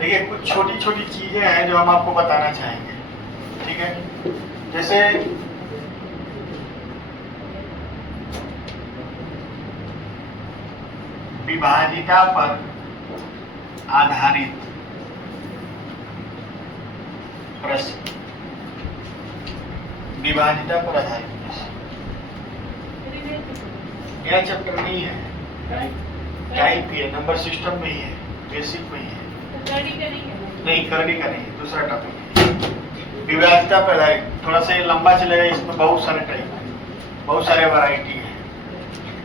देखिए कुछ छोटी छोटी चीजें हैं जो हम आपको बताना चाहेंगे, ठीक है। जैसे विभाजिता पर आधारित प्रश्न, विभाजिता पर आधारित प्रश्न यह चैप्टर नहीं है, टाइप ही है, नंबर सिस्टम में ही है, बेसिक में ही है, नहीं करने का नहीं, दूसरा टॉपिक है। विभाजिता पर आधारित थोड़ा सा ये लंबा चलेगा, इसमें बहुत सारे टाइप है, बहुत सारे वैरायटी है।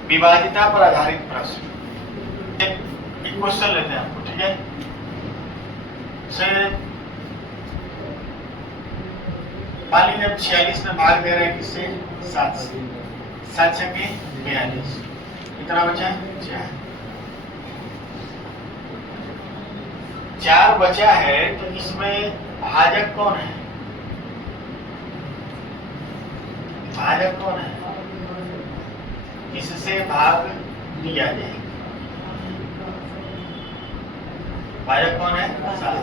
विभाजिता पर आधारित प्रश्न, एक क्वेश्चन लेते हैं आपको, ठीक है। मान लीजिए हम 46 में भाग दे रहे हैं किससे, 7 से, 7 से 42, कितना बचा है, 4 बचा है। तो इसमें भाजक कौन है, भाजक कौन है, इससे भाग दिया जाएगा। भाजक कौन है, 7,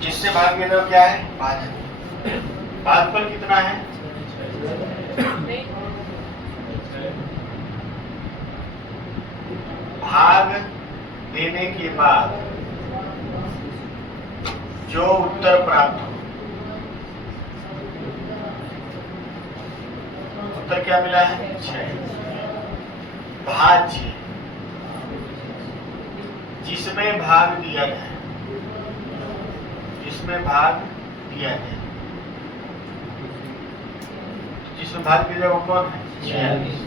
जिससे भाग दिया जाए क्या है, भाजक। भागफल कितना है, भाग देने के बाद जो उत्तर प्राप्त हो, उत्तर क्या मिला है, 6। भाज्य जिसमें भाग दिया जाए, जिसमें भाग दिया जाए, जिसमें भाग दिया जाए वो कौन है, 46।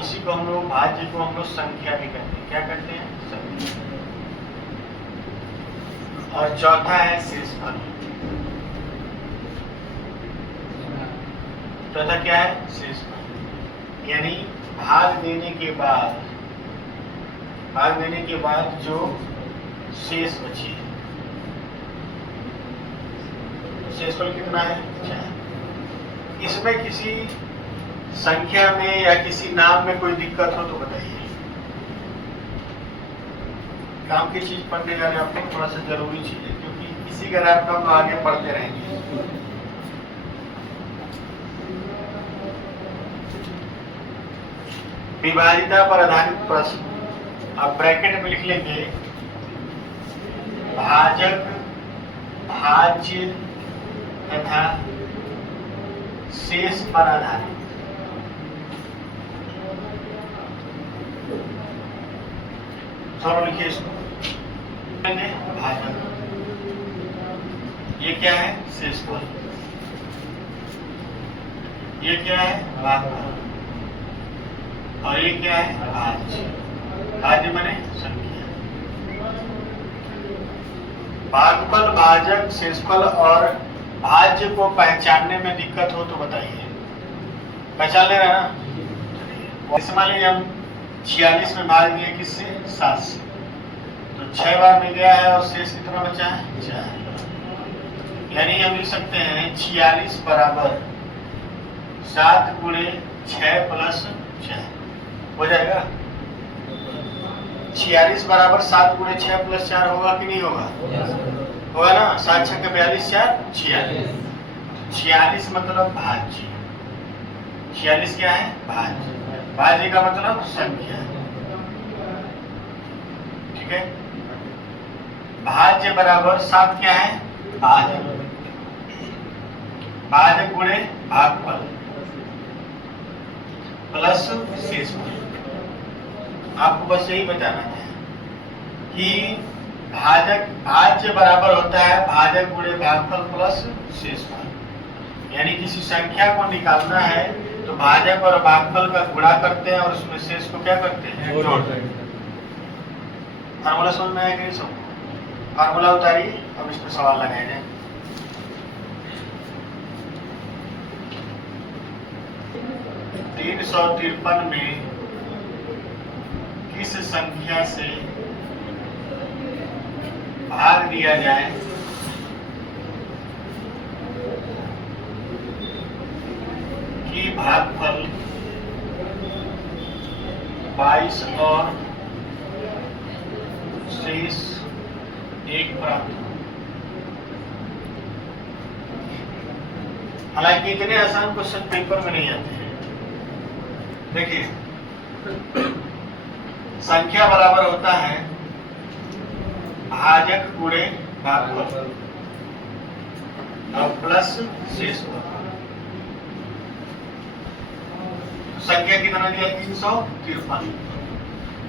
इसी को हम लोग, भाज्य को हम लोग संख्या भी कहते हैं, क्या कहते हैं, संख्या। और चौथा है शेषफल। चौथा क्या है, शेषफल, यानी भाग देने के बाद, भाग देने के बाद जो शेष बची है, शेषफल कितना है, 4। इसमें किसी संख्या में या किसी नाम में कोई दिक्कत हो तो बताइए। काम की चीज पढ़ने जा रहे हैं आपको, थोड़ा सा जरूरी चीज है, क्योंकि इसी के आधार पर हम आगे पढ़ते रहेंगे। विभाजिता पर आधारित प्रश्न, आप ब्रैकेट में लिख लेंगे भाजक, भाज्य तथा शेष पर आधारित। सर लिखिए इसको, भाजक, ये क्या है, शेषफल, ये क्या है, भागफल, और ये क्या है, भाज्य। भाज्य माने संख्या। भागफल, भाजक, शेषफल और भाज्य को पहचानने में दिक्कत हो तो बताइए। पहचान ले रहे हैं ना। जैसे मान लीजिए हम 46 में भाग दिए किससे, 7 से, तो 6 बार मिल गया है और शेष कितना बचा है, 4। यानी हम लिख सकते हैं 46 बराबर 7 गुणे 6 प्लस 4 हो जाएगा। 46 बराबर 7 गुणे 6 प्लस 4 होगा कि नहीं होगा, होगा ना। 7 6 के 42, 4 46, 46 मतलब भाज्य। 46 क्या है, भाज्य। भाज्य का मतलब संख्या, ठीक है। भाज्य बराबर 7 क्या है, भाजक, भाजक गुणे भागफल प्लस शेषफल। आपको बस यही बताना है कि भाजक, भाज्य बराबर होता है भाजक गुणे भागफल प्लस शेषफल। यानी किसी संख्या को निकालना है तो भाजक और भागफल का गुणा करते हैं और उसमें शेष को क्या करते हैं, जोड़ते हैं। फार्मूला समझ में आएगा, सब फार्मूला उतारिए, अब इस पर सवाल लगाए जाए। तीन 353 में किस संख्या से भाग दिया जाए कि भागफल 22 और शेष 1 प्राप्त। हालांकि इतने आसान क्वेश्चन पेपर में नहीं आते हैं। देखिए, संख्या बराबर होता है भाजक गुणे भागफल और प्लस शेषफल। संख्या कितना दिया 353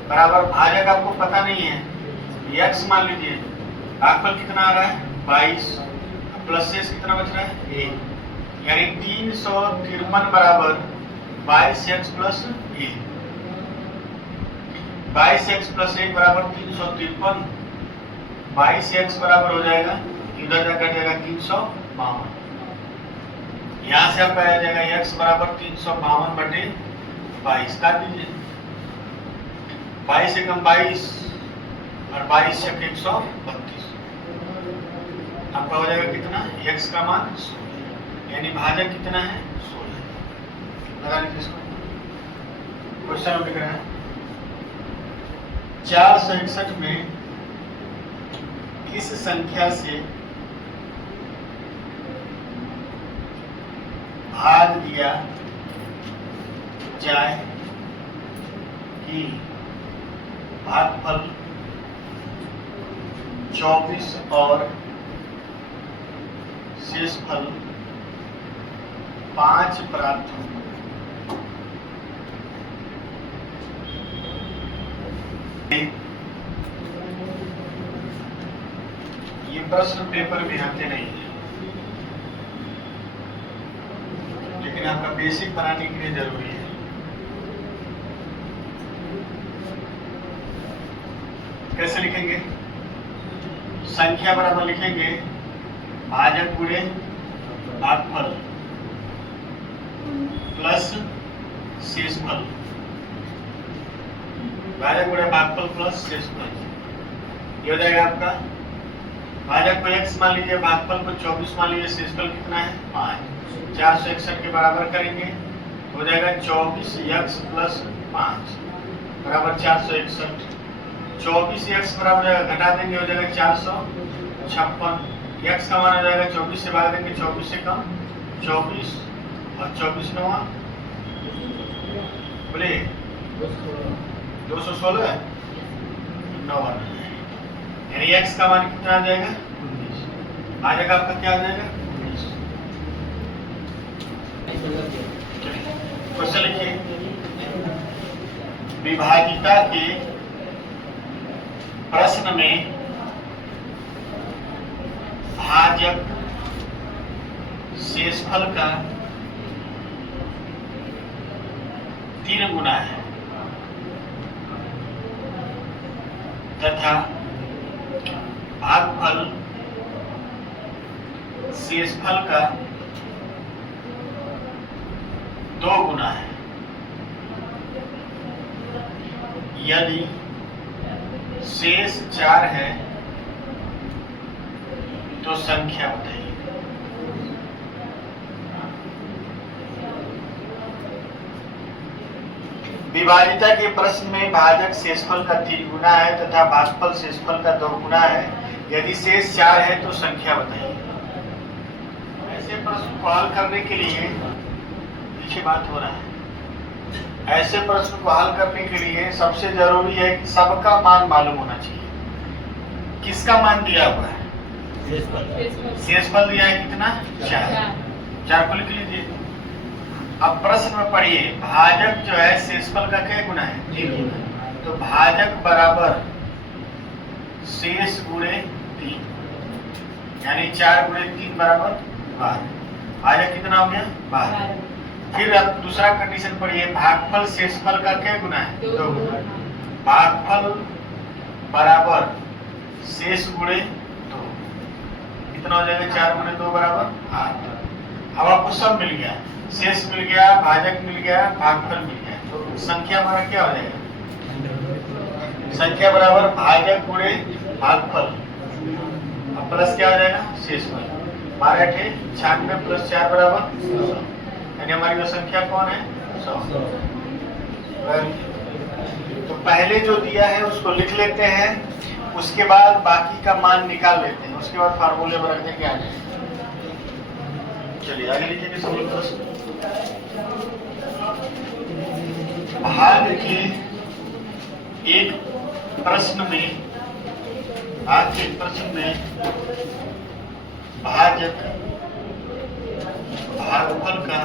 बराबर भाजक आपको पता नहीं है, x मान लीजिए, भागफल कितना आ रहा है 22, प्लस शेष कितना बच रहा है 1, यानी 353 बराबर 22x प्लस 1, 22x प्लस 1 बराबर 353, 22x बराबर हो जाएगा, इधर जाकर जाएगा 352, यहाँ से आपका आ जाएगा x बराबर 352 बटे 22 काट दीजिए, 22 एकम 22 और 22 एक 132, आपका हो जाएगा कितना x का मान 16, यानी भाजक कितना है 16। लगा लीजिए इसको। क्वेश्चन लिख रहे हैं 461 में किस संख्या से भाग दिया जाए कि भागफल 24 और शेषफल 5 प्राप्त हो। ये प्रश्न पेपर में आते नहीं है, लेकिन आपका बेसिक बनाने के लिए जरूरी है। कैसे लिखेंगे? संख्या बराबर लिखेंगे भाजक गुणे भागफल प्लस शेषफल, भाजक गुणे भागफल प्लस शेषफल। ये हो जाएगा आपका भाजक को x मान लीजिए, भागफल को 24 मान लीजिए, शेषफल कितना है 5, 461 के बराबर करेंगे, हो जाएगा 24x प्लस 5 बराबर 461। 24x बराबर जाएगा, घटा देंगे, हो जाएगा 456, x का मान हो जाएगा 24 से भाग देंगे, 24 से कम 24 और 24 नवा बोले 216 9, यानी x का मान कितना आ जाएगा 19, आ जाएगा आपका क्या आ जाएगा 19। क्वेश्चन लिखिए, विभाजिता के प्रश्न में भाजक शेषफल का 3 गुना है तथा भागफल शेषफल का 2 गुना है। यदि शेष 4 है तो संख्या बताइए। विभाजिता के प्रश्न में भाजक शेषफल का 3 गुना है तथा भागफल शेषफल का 2 गुना है, यदि शेष 4 है तो संख्या बताइए। ऐसे प्रश्न को हल करने के लिए पीछे बात हो रहा है, ऐसे प्रश्न को हल करने के लिए सबसे जरूरी है कि सबका मान मालूम होना चाहिए। किसका मान दिया हुआ है? शेषफल दिया है कितना 4 को लिख लीजिए। अब प्रश्न में पढ़िए, भाजक जो है शेषफल का क्या गुना है 3 गुना, तो भाजक बराबर शेष गुणे 3, यानी 4 गुणे 3 बराबर 12। भाजक कितना हो गया 12। फिर अब दूसरा कंडीशन पढ़िए, भागफल शेषफल का क्या गुना है 2 गुना, भागफल बराबर शेष गुणे 2, कितना हो जाएगा 4 गुणे 2 बराबर 8। अब आपको सब मिल गया, शेष मिल गया, भाजक मिल गया, भागफल मिल गया, तो संख्या हमारा क्या हो जाएगा? संख्या बराबर भाजक गुणे भागफल, अब प्लस क्या हो जाएगा शेषफल। 12 × 96 प्लस 4 बराबर 100, यानी हमारी वो संख्या कौन है 100। तो पहले जो दिया है उसको लिख लेते हैं, उसके बाद बाकी का मान निकाल लेते हैं, उसके बाद फार्मूले में रख देंगे आ जाएगा। चलिए आगे लिखेंगे सवाल प्रश्न। भाग के एक प्रश्न में भाजक भागफल का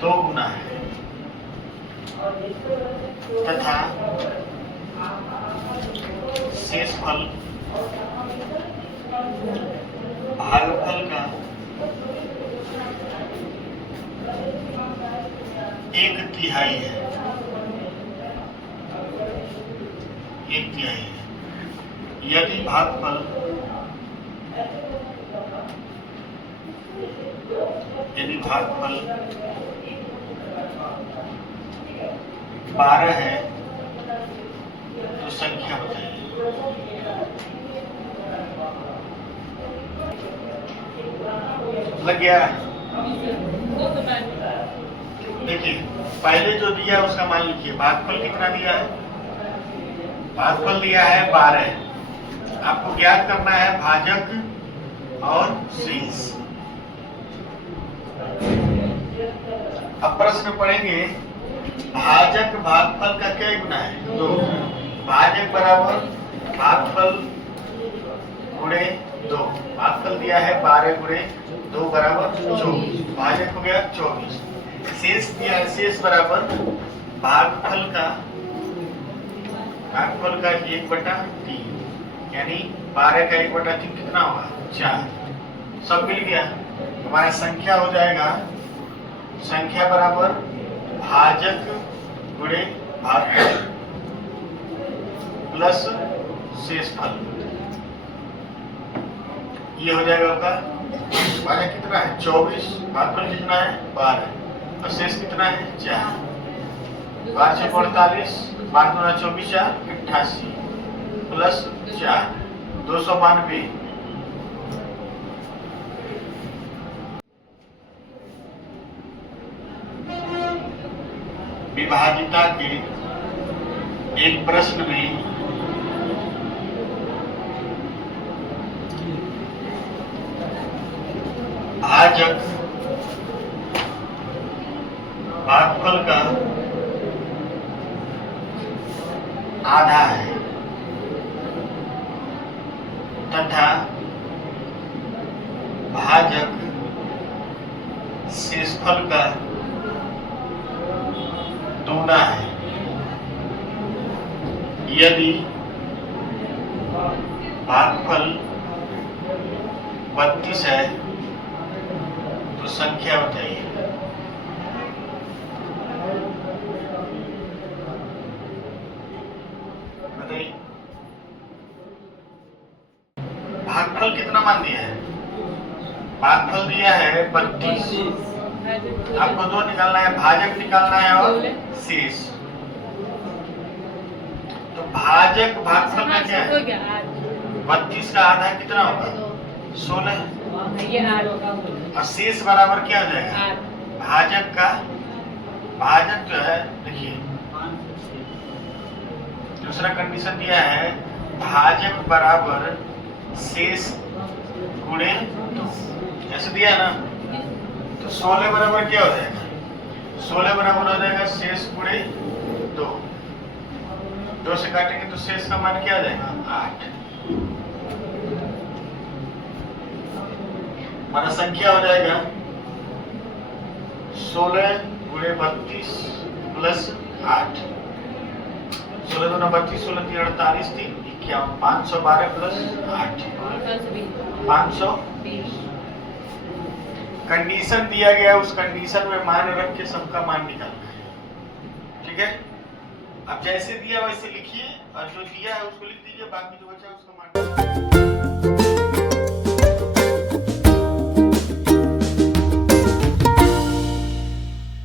2 गुना है तथा शेषफल भागफल का 1/3 है। 1/3 है। यदि भागफल 12 है तो संख्या बताइए। लग गया? देखिए पहले जो दिया है उसका मान लिखिए। भागफल कितना दिया है? भागफल दिया है 12। आपको ज्ञात करना है भाजक और शेष। अब प्रश्न पढ़ेंगे भाजक भागफल का क्या गुना है? 2। भाजक बराबर भागफल गुणे 2। भागफल दिया है 12 गुणे 2 बराबर 24। भाजक हो गया 24। शेष दिया है, शेष बराबर भागफल का 1/3 यानी 12 का 1/3 कितना होगा? 4। सब मिल गया। हमारा संख्या हो जाएगा, संख्या बराबर भाजक गुणे भागफल प्लस शेषफल। ये हो जाएगा आपका भाजक कितना है? 24। भागफल कितना है? 12 और शेष कितना है? 4। 12 से 48, 12 दूना 24, 88 प्लस 4 292। विभाजिता के एक प्रश्न में भाजक भागफल का आधा है तथा भाजक शेषफल का 2 गुना है। यदि भागफल 32 है तो संख्या बताइए। भागफल कितना मान दिया है? भागफल दिया है 32। आपको 2 निकालना है, भाजक निकालना है और शेष। तो भाजक भागफल का क्या है? 32 का आधा कितना होगा? 16। और शेष बराबर क्या हो जाएगा? भाजक का भाजक जो है, देखिए दूसरा कंडीशन दिया है भाजक बराबर शेष गुणे 2। ऐसे दिया ना, तो 16 बराबर क्या हो जाएगा? 16 बराबर हो जाएगा शेष गुणे 2। 2 से काटेंगे तो शेष का मान क्या आ जाएगा? 8। हमारा संख्या हो जाएगा 16 गुणे 32 प्लस 8। 16 दूना 32, 16 3 48, 3 51, 512 प्लस 8 520। कंडीशन दिया गया, उस कंडीशन में मान रख के सबका मान निकालना है। ठीक है? अब जैसे दिया वैसे लिखिए और जो दिया है उसको लिख दीजिए, बाकी जो बचा उसका मान